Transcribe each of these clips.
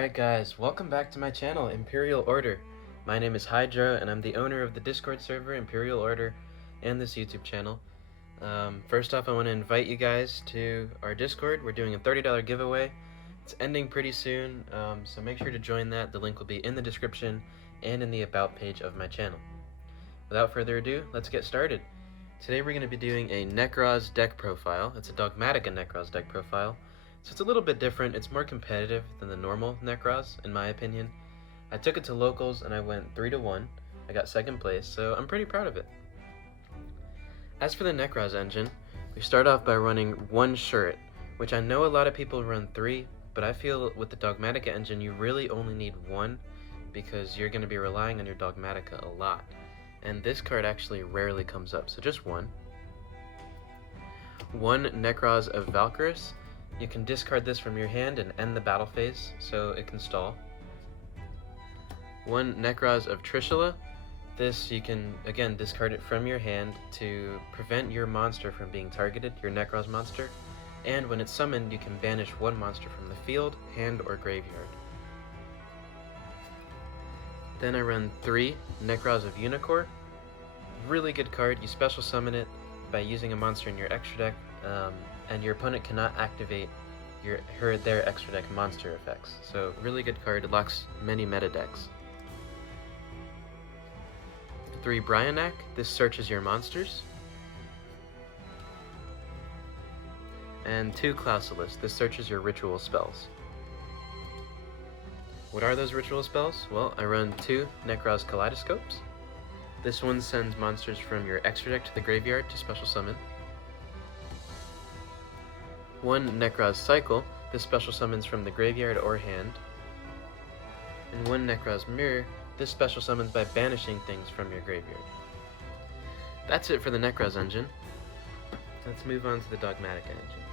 Alright guys, welcome back to my channel, Imperial Order. My name is Hydra and I'm the owner of the Discord server, Imperial Order, and this YouTube channel. First off, I want to invite you guys to our Discord. We're doing a $30 giveaway. It's ending pretty soon, so make sure to join that. The link will be in the description and in the About page of my channel. Without further ado, let's get started. Today we're going to be doing a Necroz deck profile. It's a Dogmatika Necroz deck profile. So it's a little bit different. It's more competitive than the normal Necroz, in my opinion. I took it to locals and I went 3-1. I got second place, so I'm pretty proud of it. As for the Necroz engine, we start off by running one Shurret, which I know a lot of people run 3, but I feel with the Dogmatika engine you really only need 1 because you're going to be relying on your Dogmatika a lot. And this card actually rarely comes up, so just 1. 1 Necroz of Valkyris. You can discard this from your hand and end the battle phase, so it can stall. 1 Necroz of Trishula. This you can, again, discard it from your hand to prevent your monster from being targeted, your Necroz monster. And when it's summoned, you can banish 1 monster from the field, hand, or graveyard. Then I run 3 Necroz of Unicorn. Really good card. You special summon it by using a monster in your extra deck, and your opponent cannot activate their extra deck monster effects. So really good card. It locks many meta decks. 3 Brionac. This searches your monsters. And 2 Clausulus. This searches your ritual spells. What are those ritual spells? Well, I run 2 Necroz Kaleidoscopes. This one sends monsters from your extra deck to the graveyard to special summon. 1 Necroz Cycle. This special summons from the graveyard or hand. And 1 Necroz Mirror. This special summons by banishing things from your graveyard. That's it for the Necroz engine. Let's move on to the Dogmatika engine.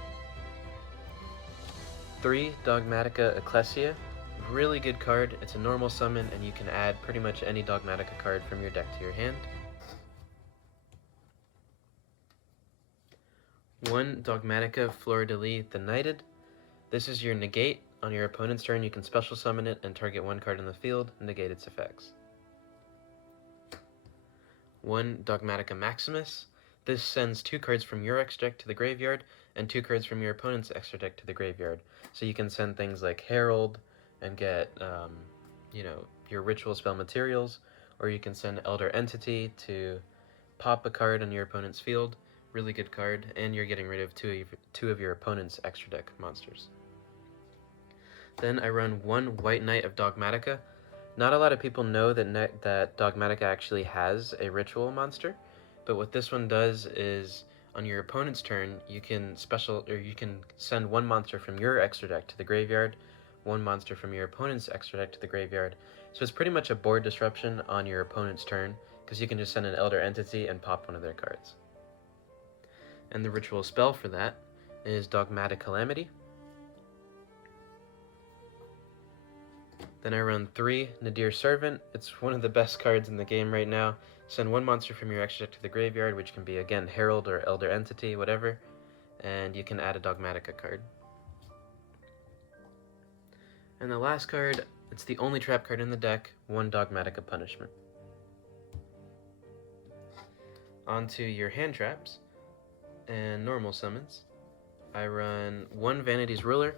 3 Dogmatika Ecclesia. Really good card. It's a normal summon and you can add pretty much any Dogmatika card from your deck to your hand. 1 Dogmatika Fleur-de-Lis the Knighted. This is your negate. On your opponent's turn you can special summon it and target 1 card in the field and negate its effects. 1 Dogmatika Maximus. This sends 2 cards from your extra deck to the graveyard and 2 cards from your opponent's extra deck to the graveyard. So you can send things like Herald and get, your ritual spell materials, or you can send Elder Entity to pop a card on your opponent's field. Really good card, and you're getting rid of 2 of your opponent's extra deck monsters. Then I run 1 White Knight of Dogmatika. Not a lot of people know that Dogmatika actually has a ritual monster, but what this one does is on your opponent's turn, you can send 1 monster from your extra deck to the graveyard, 1 monster from your opponent's extra deck to the graveyard. So it's pretty much a board disruption on your opponent's turn, because you can just send an Elder Entity and pop one of their cards. And the ritual spell for that is Dogmatic Calamity. Then I run 3 Nadir Servant. It's one of the best cards in the game right now. Send 1 monster from your extra deck to the graveyard, which can be, again, Herald or Elder Entity, whatever. And you can add a Dogmatika card. And the last card, it's the only trap card in the deck, 1 Dogmatika Punishment. Onto your hand traps and normal summons. I run 1 Vanity's Ruler.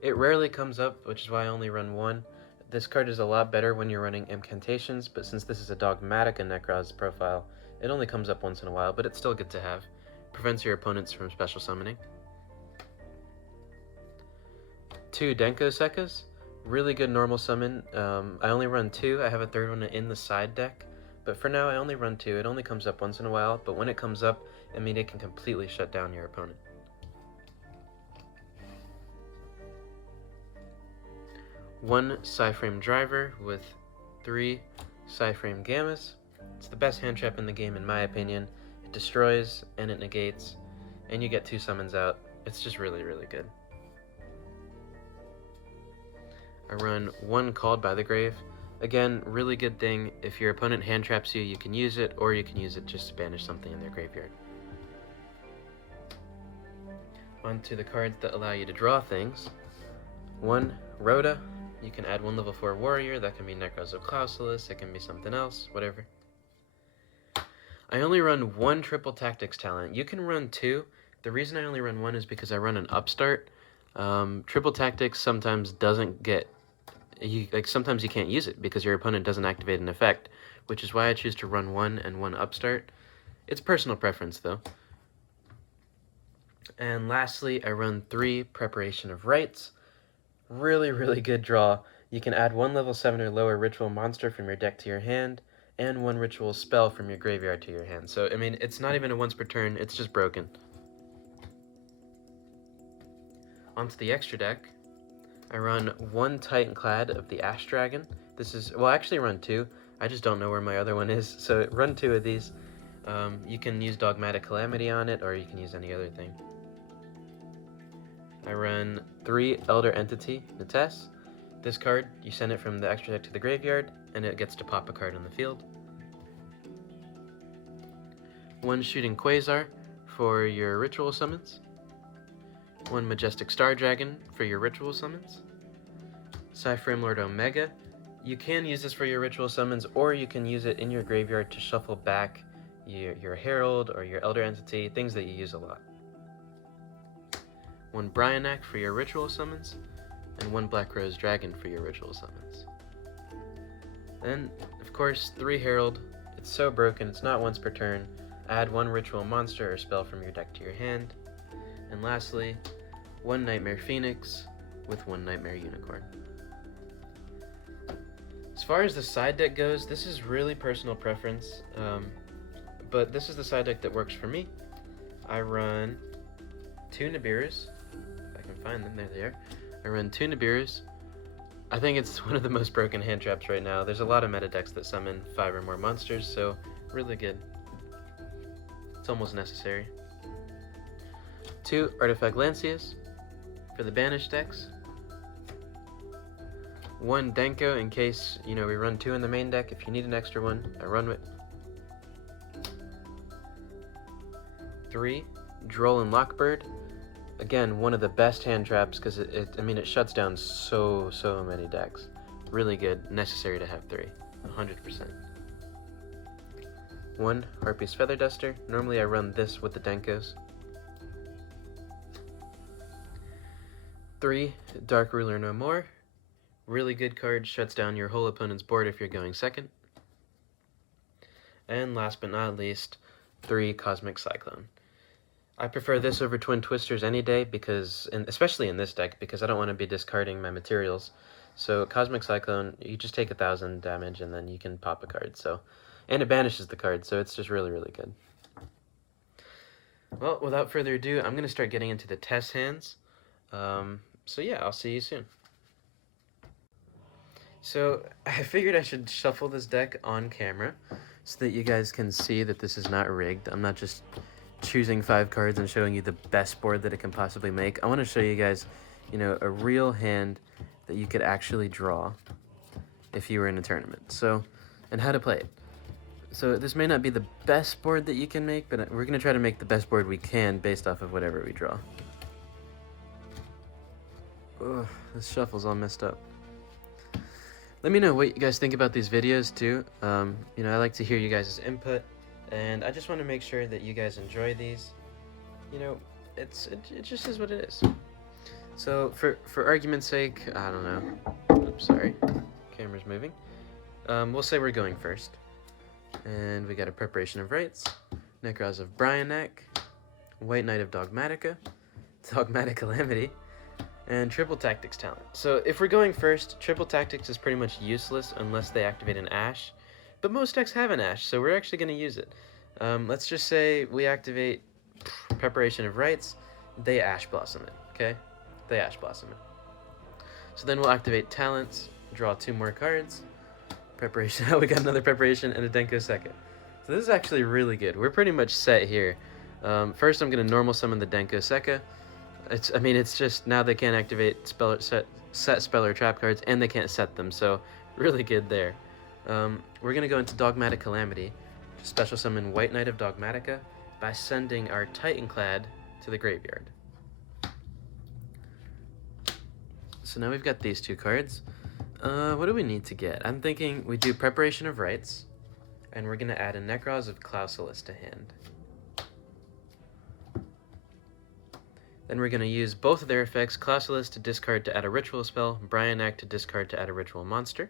It rarely comes up, which is why I only run 1. This card is a lot better when you're running incantations, but since this is a Dogmatika Necroz profile, it only comes up once in a while, but it's still good to have. Prevents your opponents from special summoning. 2 Denko Sekkas. Really good normal summon. I only run 2. I have a 3rd one in the side deck, but for now I only run 2. It only comes up once in a while, but when it comes up, I mean it can completely shut down your opponent. 1 Psyframe Driver with 3 Psyframe Gammas. It's the best hand trap in the game in my opinion. It destroys and it negates, and you get 2 summons out. It's just really, really good. I run 1 Called by the Grave. Again, really good thing. If your opponent hand traps you, you can use it, or you can use it just to banish something in their graveyard. Onto the cards that allow you to draw things. 1 Rhoda. You can add 1 level 4 warrior, that can be Necroz Clausulus, it can be something else, whatever. I only run 1 triple tactics talent. You can run 2. The reason I only run 1 is because I run an upstart. Triple tactics sometimes doesn't get, sometimes you can't use it because your opponent doesn't activate an effect, which is why I choose to run 1 and 1 upstart. It's personal preference though. And lastly, I run 3 Preparation of Rites. Really, really good draw. You can add 1 level 7 or lower ritual monster from your deck to your hand, and 1 ritual spell from your graveyard to your hand. So, I mean, it's not even a once per turn, it's just broken. Onto the extra deck, I run 1 Titanclad of the Ash Dragon. This is, well, I actually run 2. I just don't know where my other one is, so run 2 of these. You can use Dogmatic Calamity on it, or you can use any other thing. I run 3 Elder Entity Netess. This card, you send it from the extra deck to the graveyard, and it gets to pop a card on the field. 1 Shooting Quasar for your ritual summons. 1 Majestic Star Dragon for your ritual summons. Cyframe Lord Omega. You can use this for your ritual summons, or you can use it in your graveyard to shuffle back your Herald or your Elder Entity, things that you use a lot. 1 Bryanak for your ritual summons, and 1 Black Rose Dragon for your ritual summons. Then, of course, 3 Herald. It's so broken, it's not once per turn. Add 1 ritual monster or spell from your deck to your hand. And lastly, 1 Nightmare Phoenix with 1 Nightmare Unicorn. As far as the side deck goes, this is really personal preference, but this is the side deck that works for me. I run 2 Nibiru's. If I can find them, there they are. I run 2 Nibiru's. I think it's one of the most broken hand traps right now. There's a lot of meta decks that summon 5 or more monsters, so really good. It's almost necessary. 2 Artifact Lancias for the banished decks. 1 Denko in case, we run 2 in the main deck. If you need an extra one, I run it. 3 Droll and Lockbird. Again, one of the best hand traps because it shuts down so many decks. Really good, necessary to have 3, 100%. 1 Harpy's Feather Duster. Normally I run this with the Denkos. 3 Dark Ruler No More. Really good card, shuts down your whole opponent's board if you're going second. And last but not least, 3 Cosmic Cyclone. I prefer this over Twin Twisters any day because, especially in this deck, because I don't want to be discarding my materials. So Cosmic Cyclone, you just take 1,000 damage and then you can pop a card. So, and it banishes the card, so it's just really, really good. Well, without further ado, I'm going to start getting into the test hands. So yeah, I'll see you soon. So I figured I should shuffle this deck on camera so that you guys can see that this is not rigged. I'm not just choosing 5 cards and showing you the best board that it can possibly make. I want to show you guys, a real hand that you could actually draw if you were in a tournament. So, and how to play it. So this may not be the best board that you can make, but we're going to try to make the best board we can based off of whatever we draw. Ugh, this shuffle's all messed up. Let me know what you guys think about these videos too. I like to hear you guys' input, and I just want to make sure that you guys enjoy these. It just is what it is. So for argument's sake, I don't know. Oops, sorry. Camera's moving. We'll say we're going first. And we got a Preparation of Rites, Necroz of Bryanak, White Knight of Dogmatika, Dogmatic Calamity, and Triple Tactics Talent. So if we're going first, Triple Tactics is pretty much useless unless they activate an Ash. But most decks have an Ash, so we're actually going to use it. Let's just say we activate Preparation of Rites, they Ash Blossom it, okay? They Ash Blossom it. So then we'll activate Talents, draw 2 more cards. Preparation, we got another Preparation and a Denko second. So this is actually really good. We're pretty much set here. First I'm going to normal summon the Denko Sekka. It's just now they can't activate set spell or trap cards, and they can't set them, so really good there. We're going to go into Dogmatic Calamity, special summon White Knight of Dogmatika by sending our Titanclad to the graveyard. So now we've got these 2 cards. What do we need to get? I'm thinking we do Preparation of Rites, and we're going to add a Necroz of Clausulus to hand. Then we're going to use both of their effects, Clausulus to discard to add a ritual spell, Brionac to discard to add a ritual monster.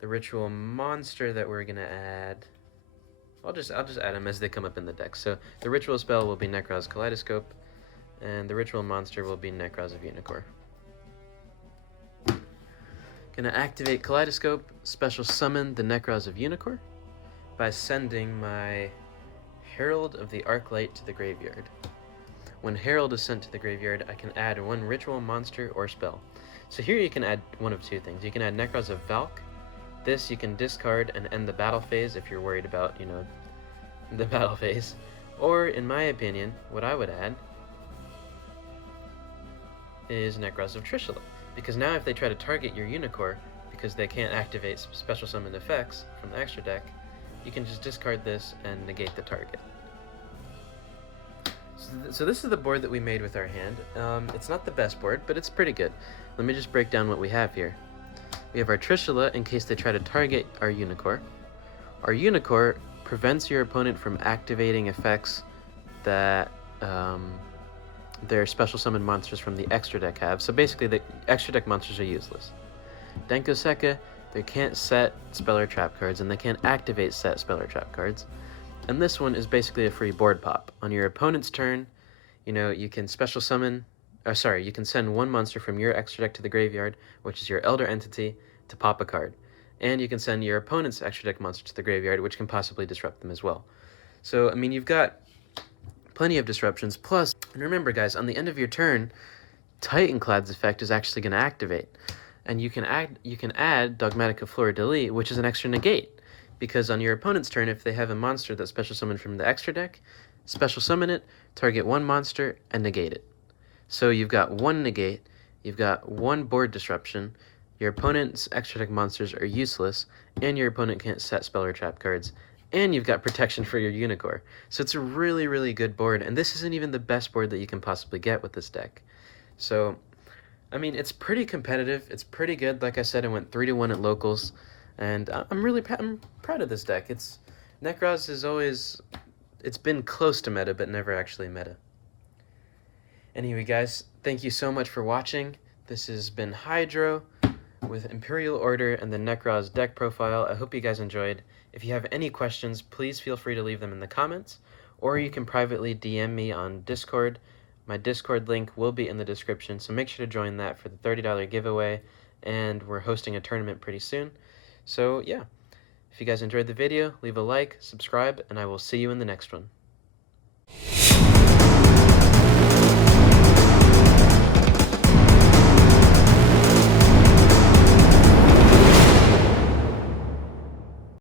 The ritual monster that we're going to add, I'll just add them as they come up in the deck. So the ritual spell will be Nekroz Kaleidoscope, and the ritual monster will be Necroz of Unicorn. Gonna activate Kaleidoscope, special summon the Necroz of Unicorn by sending my Herald of the Arclight to the graveyard. When Herald is sent to the graveyard, I can add one ritual monster or spell. So here you can add one of two things. You can add Necroz of Valk. This you can discard and end the battle phase if you're worried about, you know, the battle phase. Or, in my opinion, what I would add is Necroz of Trishula. Because now if they try to target your Unicorn, because they can't activate special summoned effects from the extra deck, you can just discard this and negate the target. So this is the board that we made with our hand. It's not the best board, but it's pretty good. Let me just break down what we have here. We have our Trishula in case they try to target our Unicorn. Our Unicorn prevents your opponent from activating effects that their special summon monsters from the extra deck have. So basically the extra deck monsters are useless. Denko Seka, they can't set spell or trap cards, and they can't activate set spell or trap cards. And this one is basically a free board pop. On your opponent's turn, you know, you can special summon, you can send one monster from your extra deck to the graveyard, which is your Elder Entity, to pop a card. And you can send your opponent's extra deck monster to the graveyard, which can possibly disrupt them as well. So, I mean, you've got plenty of disruptions. Plus, and remember guys, on the end of your turn, Titanclad's effect is actually going to activate. And you can add Dogmatika Fleur-de-Lis, which is an extra negate. Because on your opponent's turn, if they have a monster that's special summoned from the extra deck, special summon it, target one monster, and negate it. So you've got one negate, you've got one board disruption, your opponent's extra deck monsters are useless, and your opponent can't set spell or trap cards, and you've got protection for your Unicorn. So it's a really, really good board, and this isn't even the best board that you can possibly get with this deck. So, I mean, it's pretty competitive, it's pretty good. Like I said, I went 3-1 at locals, and I'm proud of this deck. Necroz is always, it's been close to meta, but never actually meta. Anyway, guys, thank you so much for watching. This has been Hydro with Imperial Order and the Necroz deck profile. I hope you guys enjoyed. If you have any questions, please feel free to leave them in the comments, or you can privately DM me on Discord. My Discord link will be in the description, so make sure to join that for the $30 giveaway, and we're hosting a tournament pretty soon. So yeah, if you guys enjoyed the video, leave a like, subscribe, and I will see you in the next one.